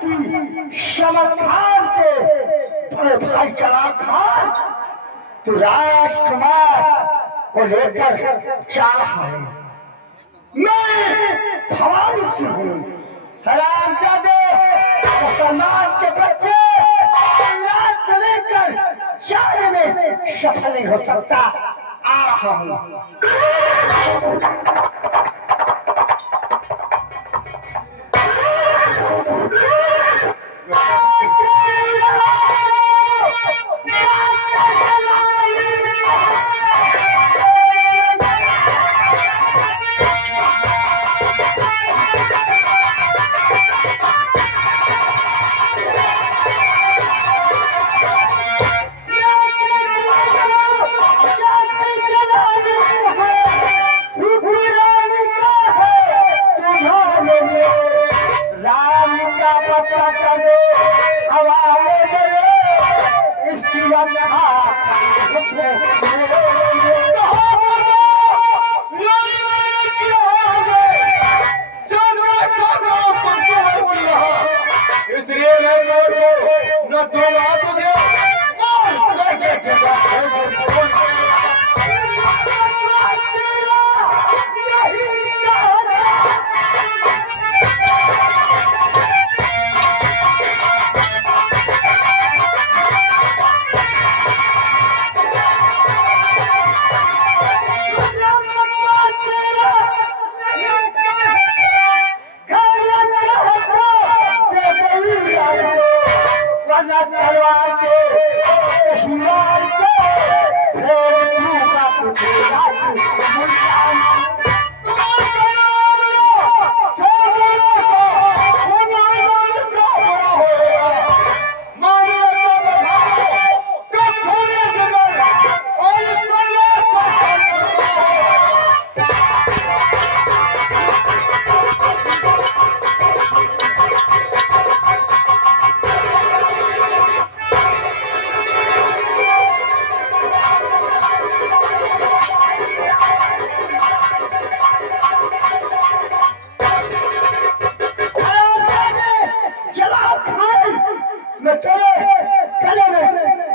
सेनापति शमर खान के बड़े भाई जलाल खान तो राजकुमार को लेकर जा रहा है। मैं भवानी सिंह हूँ। हरामजादे मुसलमान के बच्चे इलाज को लेकर जाने में सफल नहीं हो सकता। आ रहा हूँ।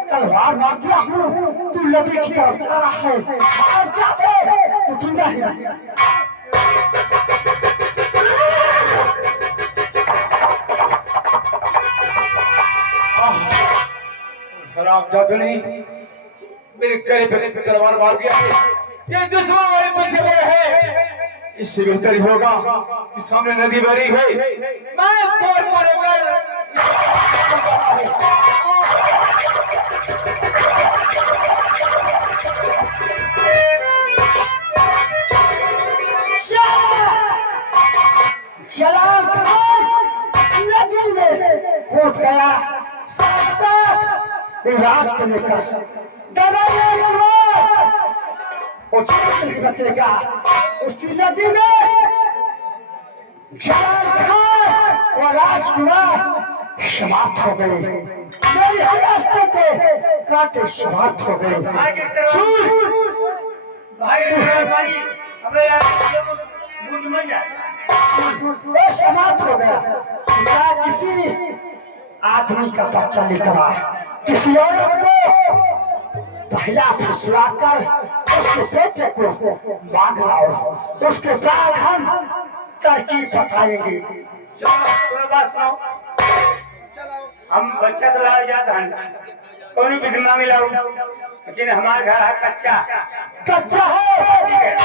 तलवार मार दिया हूँ। तू नदी की तरफ जा रहा है। आप जाते तो जिंदा ही रह। हरामजादे ने मेरे गले पे तलवार मार दिया है। ये दुश्मन हमारे पीछे पड़े हैं। इससे बेहतर होगा कि सामने नदी बह रही है। मैं कोर पर जलाल खान नदी में कूद गया। साथ साथ राज को लेकर नहीं बचेगा। उसी नदी में जलाल खान और राजकुमार समाप्त हो गए। मेरी रास्ते के कांटे समाप्त हो गए। वो समाप्त हो गया। क्या किसी आदमी का बच्चा लेकर आए, किसी औरत को पहला फुसलाकर उसके बेटे को मांग लाओ। उसके बाद हम तरकीब बताएंगे। हम बच्चा तो लाया जाता है, कौन भी मांग लाओ, लेकिन हमारा घर है कच्चा। कच्चा है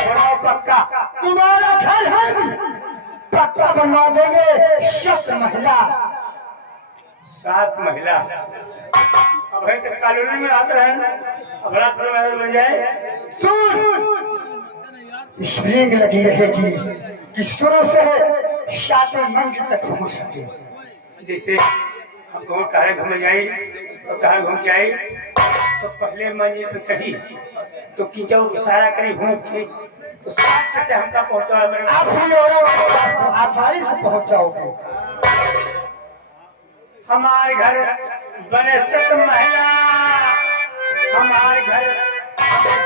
बनाओ पक्का। तुम्हारा घर है पक्का बनवा देंगे। 7 महिला 7 महिला अब है तो कॉलोनी में रहते हैं। अब रात में बन जाए। सुन स्प्रिंग लगी रहेगी कि शुरू से 7वें मंजिल तक पहुंच सके। जैसे हम कहीं टहरे घूम जाए तो टहर घूम के आई तो पहले मंजिल पे चढ़ी तो कीचड़ इशारा करी घूम के तो साथ करते हमका पहुंचा। आप भी और आसानी से पहुंच जाओगे। हमारे घर बने 7 महिला, हमारे घर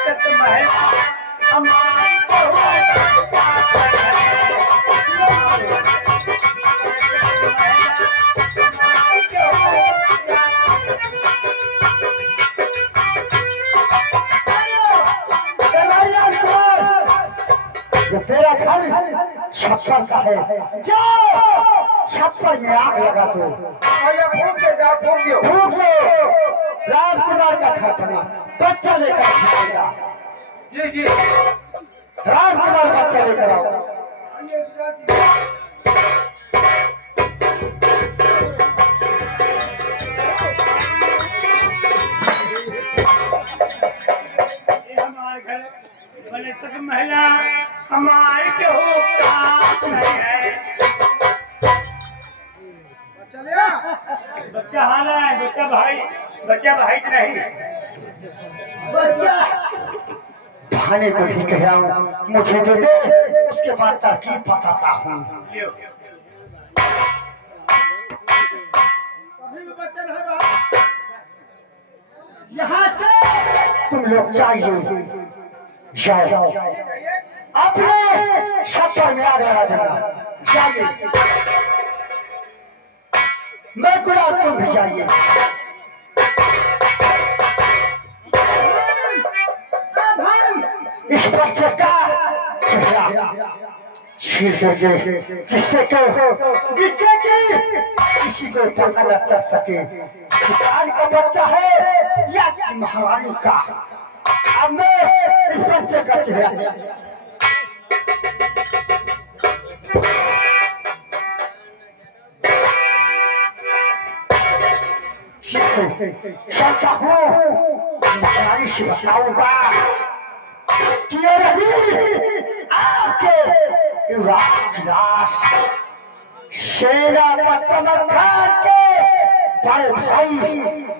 7 महिला, हमारे छप्पर का है। जाओ छप्पर में आग लगा दो, भैया फूक दे, जा फूक दो। फूक दो। राजकुमार का घर बना, बच्चा लेकर आएगा। जी जी। राजकुमार बच्चा लेकर आओ। ये हमारे घर बने सब महिला हमारे के हो काज है। बच्चा हाल है, बच्चा भाई तो नहीं। बच्चा खाने को भी कह रहा हूँ, मुझे दे दे, उसके बाद तरकीब बताता हूँ। लियो। यहाँ से तुम लोग चाहिए जाओ, अपने छप्पर में आग लगा देना। जाइए, मैं गुलाब, तुम भी जाइए। इस बच्चे का चेहरा छीड़ देंगे, जिससे कि किसी को पता न चल सके किसान का बच्चा है या कि महारानी का। अब मैं इस बच्चे का चेहरा चलता हूँ, महारानी से बताऊंगा कि ये रही आपके राज सेना पर समर खान के बड़े भाई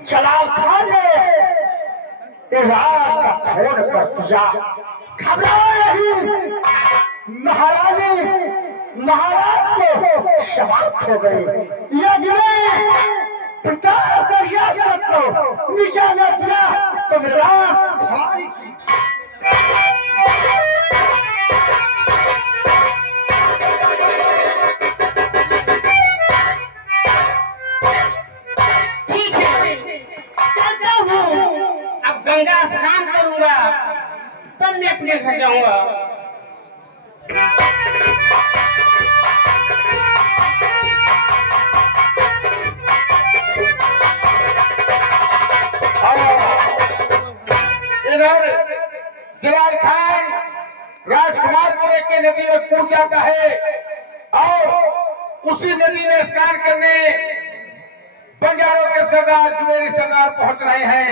जलाल खान ने राज का खून कर दिया। घबराओ नहीं, महाराज को समाप्त हो गए। यदि पिता को यह सत्य निकाल दिया तो मेरा भाई गंगा स्नान करूंगा तब मैं अपने घर जाऊंगा। इधर जलाल खान राजकुमार को लेकर नदी में कूद जाता है और उसी नदी में स्नान करने बंजारों के सरदार जुबेरी सरदार पहुंच रहे हैं।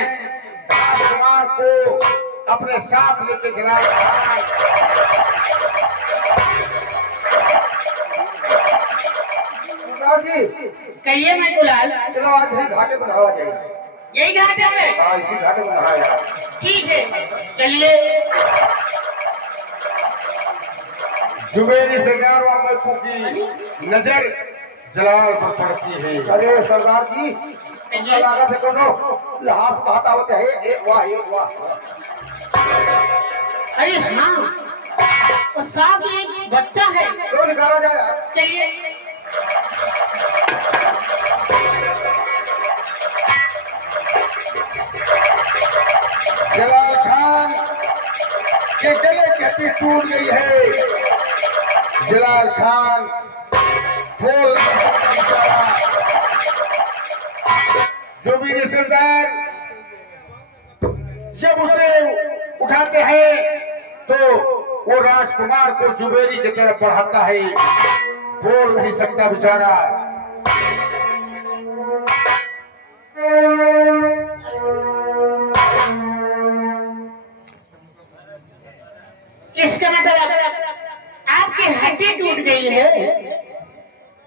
राजकुमार को अपने साथ लेके जलाल खान जी कहिए मैं गुलाल, चलो आज यही घाटे पर नहाया जाए। यही घाट है मैं? हाँ इसी घाटे पर नहाया जाए। ठीक है चलिए। जुबेरी सरदार और मलकू की नजर जलाल पर पड़ती है। अरे सरदार जी उनका लागत है कोनो लहास बहाता होता है। एक वाह अरे हाँ, और साथ में एक बच्चा है। तो निकाला जाए। चलिए। जलाल खान के गले की हड्डी टूट गई है। जलाल खान बोल जुबेरी सरदार जब उसे उठाते हैं तो वो राजकुमार को जुबेरी की तरफ बढ़ाता है। बोल नहीं सकता बेचारा। इसका मतलब आपकी हड्डी टूट गई है।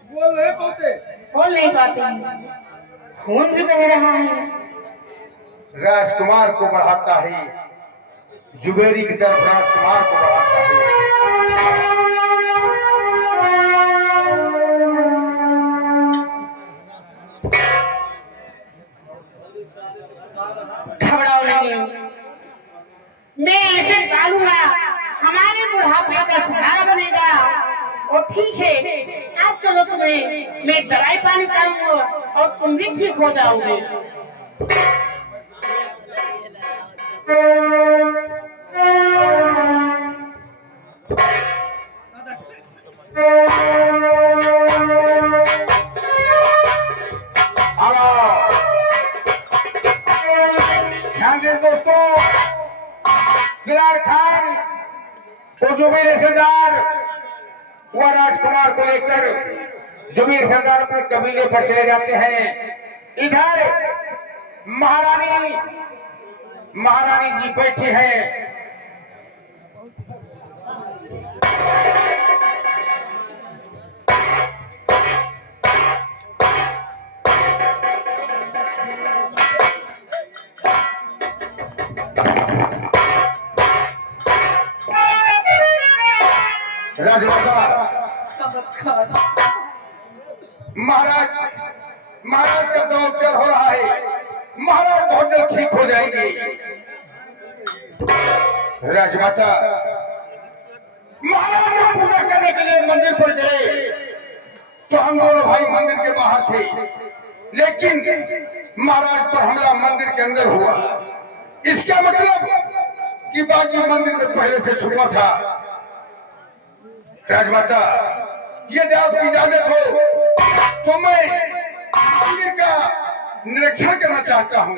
बोल नहीं पाते हैं, खून भी बह रहा है। राजकुमार को बढ़ाता है, जुबेरी की तरफ राजकुमार को बढ़ाता है। घबराओ नहीं, मैं इसे डालूंगा, हमारे बुढ़ापे का सहारा बनेगा। और ठीक है, आप चलो, तुम्हें मैं दवाई पानी करूंगा और तुम भी ठीक हो जाओगे। जुबीर सरदार वह राजकुमार को लेकर जुबीर सरदार अपने कबीले पर चले जाते हैं। इधर महारानी जी बैठी हैं। राजमाता महाराज का दौर चल हो रहा है। महाराज बहुत जल्द ठीक हो जाएंगे। राजमाता महाराज जब पूजा करने के लिए मंदिर पर गए तो हम दोनों भाई मंदिर के बाहर थे, लेकिन महाराज पर हमला मंदिर के अंदर हुआ। इसका मतलब कि बाकी मंदिर में पहले से छुपा था। राजमाता यदि आपकी इजाजत हो तो मैं मंदिर का निरीक्षण करना चाहता हूँ।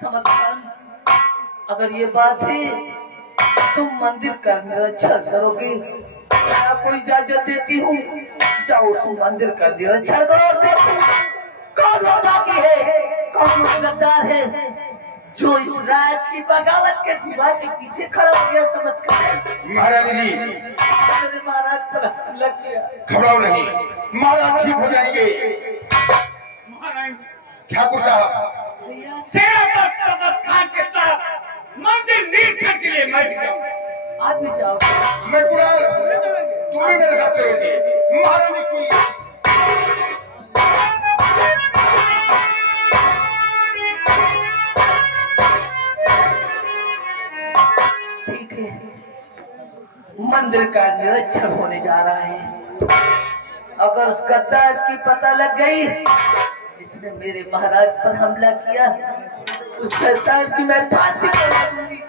समझदार, अगर ये बात है तुम मंदिर का निरीक्षण करोगे, मैं आपको इजाजत देती हूँ। जाओ उस मंदिर का निरीक्षण करो और देखो कौन वो बाकी है, कौन वो गद्दार है जो इस राज की बगावत के दीवार के पीछे खड़ा हो गया। समझ कर महारानी जी मेरे महाराज पर हमला किया। घबराओ नहीं, महाराज ठीक हो जाएंगे। ठाकुर साहब सेनापति खान के साथ मंदिर निरीक्षण के लिए मैं भी जाऊंगा। आप भी जाओ। मैं कुणाल, तुम भी मेरे साथ चलोगे। महारानी की ठीक है, मंदिर का निरीक्षण होने जा रहा है। अगर उस गद्दार की पता लग गई जिसने मेरे महाराज पर हमला किया, उस गद्दार की मैं फांसी करवा दूंगी।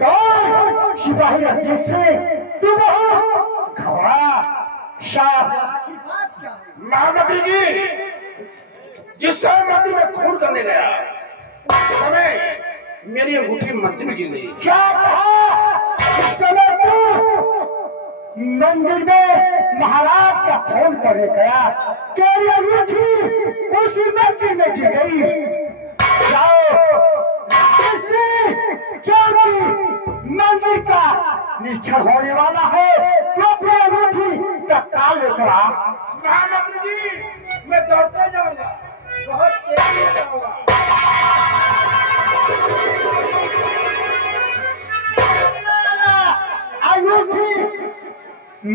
कौन सिपाही रंजीत सिंह, तुम हो? घबरा शाह महामंत्री जी, जिस समय मंदिर में खून करने गया उस समय मेरी अंगूठी मंदिर में गिर गई। क्या कहा? इस समय तू मंदिर में महाराज का खून करने गया, तेरी अंगूठी उसी मंदिर में गिर गई। जाओ क्योंकि मंदिर का निरीक्षण होने वाला है, तो अपनी अंगूठी तत्काल लेकर आ। महामंत्री जी, मैं दौड़ते जाऊंगा, बहुत तेजी से जाऊंगा। अंगूठी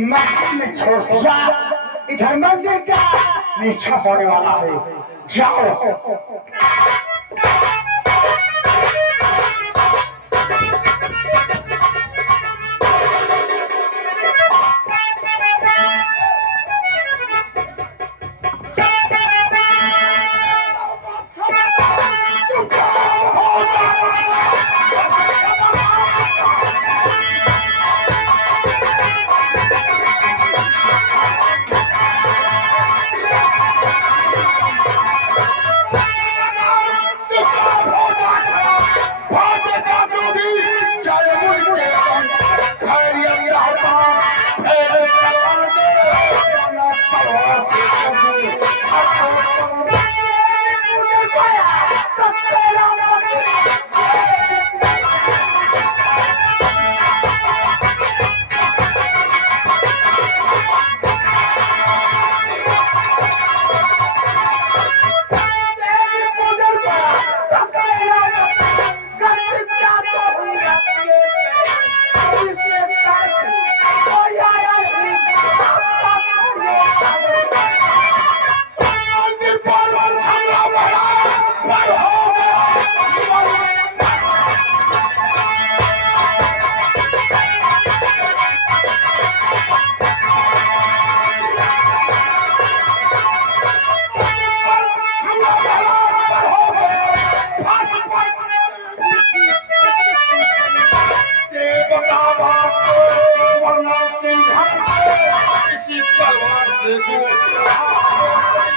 मंदिर में छोड़ दिया, इधर मंदिर का निरीक्षण होने वाला है। जाओ। इसी तलवार दे दूं।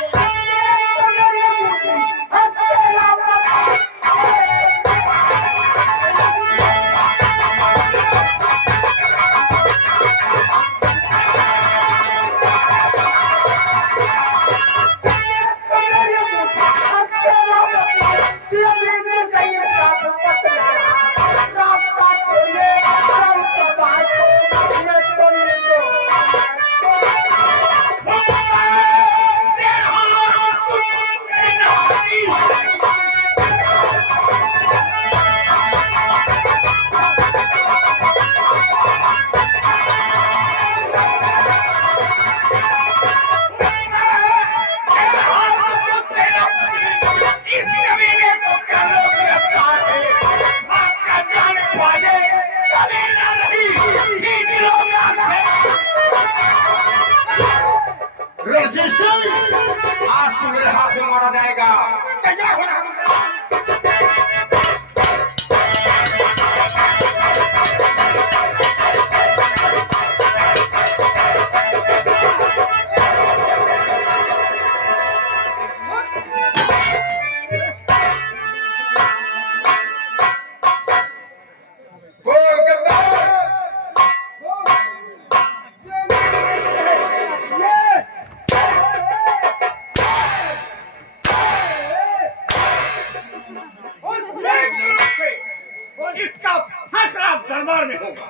इसका फैसला दरबार में होगा।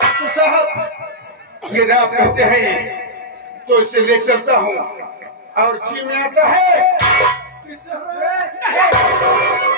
तो साहब यदि आप कहते हैं तो इसे ले चलता हूँ और जी में आता है नहीं,